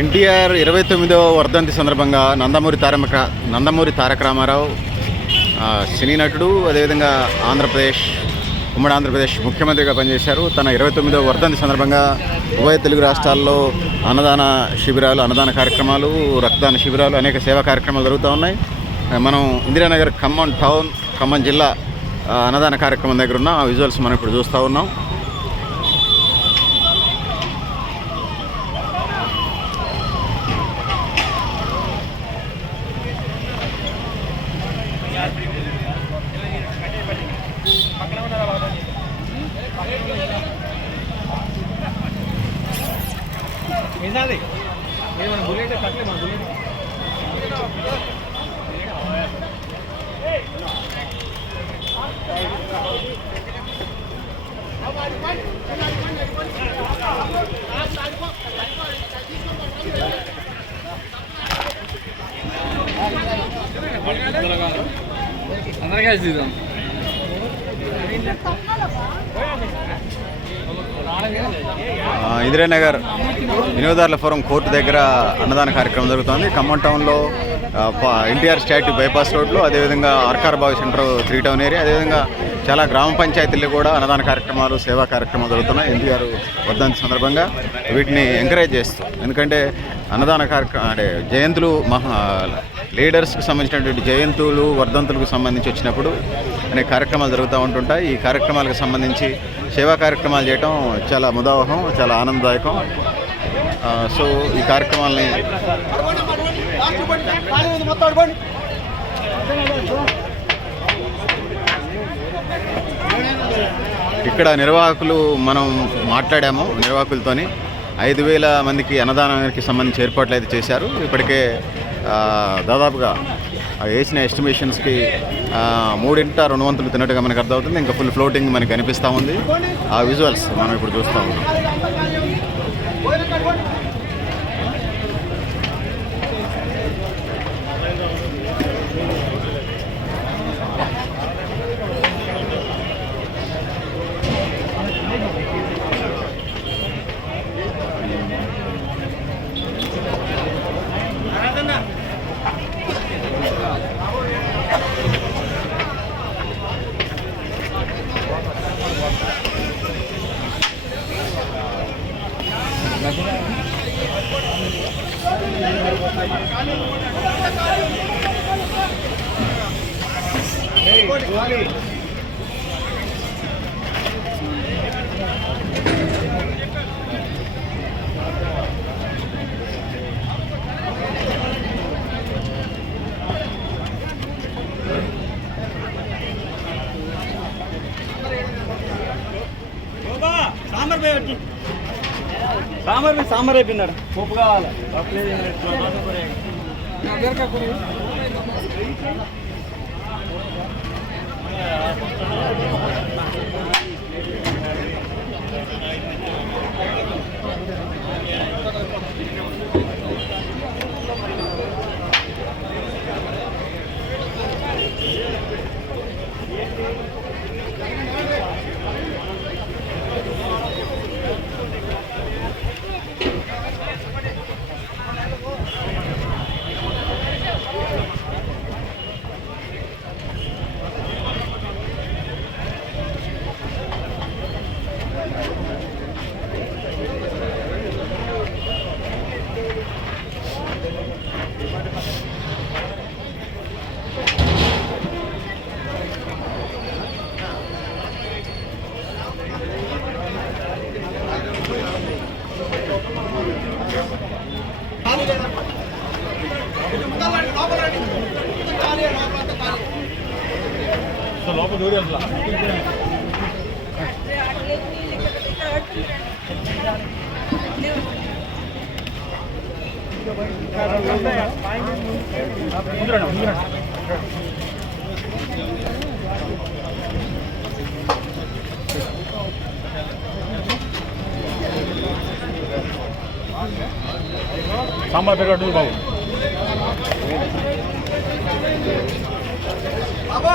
ఎన్టీఆర్ ఇరవై తొమ్మిదవ వర్ధంతి సందర్భంగా నందమూరి తారక నందమూరి తారక రామారావు సినీ నటుడు అదేవిధంగా ఆంధ్రప్రదేశ్ ఉమ్మడి ఆంధ్రప్రదేశ్ ముఖ్యమంత్రిగా పనిచేశారు. తన ఇరవై తొమ్మిదవ వర్ధంతి సందర్భంగా ఉభయ తెలుగు రాష్ట్రాల్లో అన్నదాన శిబిరాలు అన్నదాన కార్యక్రమాలు రక్తదాన శిబిరాలు అనేక సేవా కార్యక్రమాలు జరుగుతూ ఉన్నాయి. మనం ఇందిరానగర్ ఖమ్మం టౌన్ ఖమ్మం జిల్లా అన్నదాన కార్యక్రమం దగ్గర ఉన్న ఆ విజువల్స్ మనం ఇప్పుడు చూస్తూ ఉన్నాం. వినాలి మీరు మన బుల్లెట్ తక్కువ మన బుల్లెట్. అందరికీ కలిసి తీద్దాం. ఆ, ఇందిరానగర్. వినియోగదారుల ఫోరం కోర్టు దగ్గర అన్నదాన కార్యక్రమం జరుగుతోంది. ఖమ్మం టౌన్లో ఎన్టీఆర్ స్టాట్యూ బైపాస్ రోడ్లో అదేవిధంగా ఆర్కార్ బావి సెంటర్ త్రీ టౌన్ ఏరియా అదేవిధంగా చాలా గ్రామ పంచాయతీల్లో కూడా అన్నదాన కార్యక్రమాలు సేవా కార్యక్రమాలు జరుగుతున్నాయి. ఎన్టీఆర్ వర్ధంతి సందర్భంగా వీటిని ఎంకరేజ్ చేస్తూ ఎందుకంటే అన్నదాన కార్యక్రమం అంటే జయంతులు మహా లీడర్స్కి సంబంధించినటువంటి జయంతులు వర్ధంతులకు సంబంధించి వచ్చినప్పుడు అనేక కార్యక్రమాలు జరుగుతూ ఉంటుంటాయి. ఈ కార్యక్రమాలకు సంబంధించి సేవా కార్యక్రమాలు చేయటం చాలా ముదావహం చాలా ఆనందదాయకం. సో ఈ కార్యక్రమాలని ఇక్కడ నిర్వాహకులు మనం మాట్లాడాము నిర్వాహకులతోని. ఐదు వేల మందికి అన్నదానానికి సంబంధించి ఏర్పాట్లు అయితే చేశారు. ఇప్పటికే దాదాపుగా వేసిన ఎస్టిమేషన్స్కి మూడింట రెండు వంతులు తిన్నట్టుగా మనకు అర్థమవుతుంది. ఇంకా ఫుల్ ఫ్లోటింగ్ మనకి కనిపిస్తూ ఉంది. ఆ విజువల్స్ మనం ఇప్పుడు చూస్తూ ఉన్నాం. సాంబార్ సాంబార్ పోయి సాంబార్ అయిపోయినాడు. పప్పు కావాలి. లేదు సాంబార్ పెట్టు బాబు. బాబు!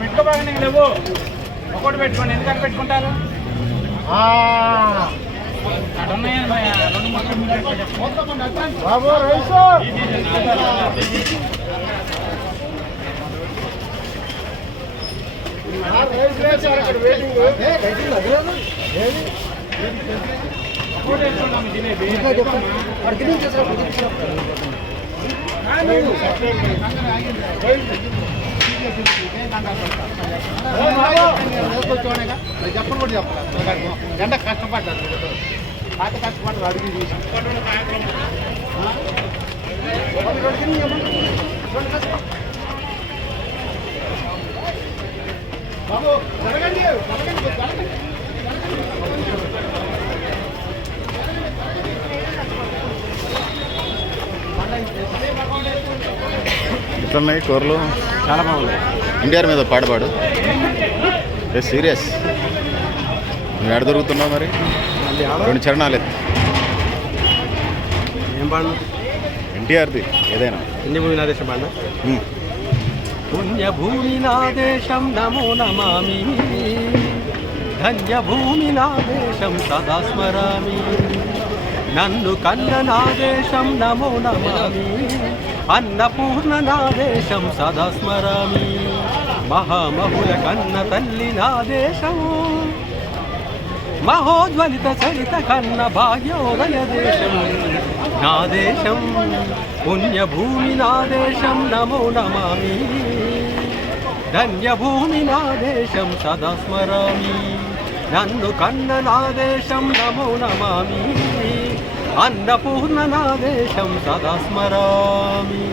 పెట్టుకోబాగానే లేవు. ఒకటి పెట్టుకోండి ఎందుకు అటు పెట్టుకుంటారు? మొక్కలు మీరు పెట్టుకోండి. ఇది, ఇది, ఇది. ఒకటి వేసుకోండి అమ్మ, జిలేబీ. చెప్పను కూడా చెప్పలేదు ఎండ కష్టపడ్డారు పాత కష్టపడ్డారు అడిగి చూసి బాబు జరగండి జరగండి జరగండి ఎట్లున్నాయి కూరలు? చాలా బాగుంది ఎన్టీఆర్ మీద పాడపాడు ఏ సీరియస్? నువ్వు ఎడ దొరుకుతున్నావు మరి? రెండు చరణాలు. ఎత్తు ఏం పాడు ఎన్టీఆర్ది ఏదైనా. ఎన్ని మూవీ నా దేశం పాడినా. పుణ్యభూమి నా దేశం నమో నమామి. ధన్యభూమి నా దేశం సదా స్మరామి. నన్ను కన్న నా దేశం నమో నమామి. అన్నపూర్ణ నా దేశం సదా స్మరామి మహామహుల కన్న తల్లి నా దేశము మహోజ్వలిత చరిత కన్న భాగ్యోదయ దేశం. నా దేశం పుణ్యభూమి నా దేశం నమో నమామి. ధన్యభూమి నా దేశం సదా స్మరామి నన్ను కన్న నా దేశం నమో నమామి. అన్నపూర్ణనాదేశం సదా స్మరామి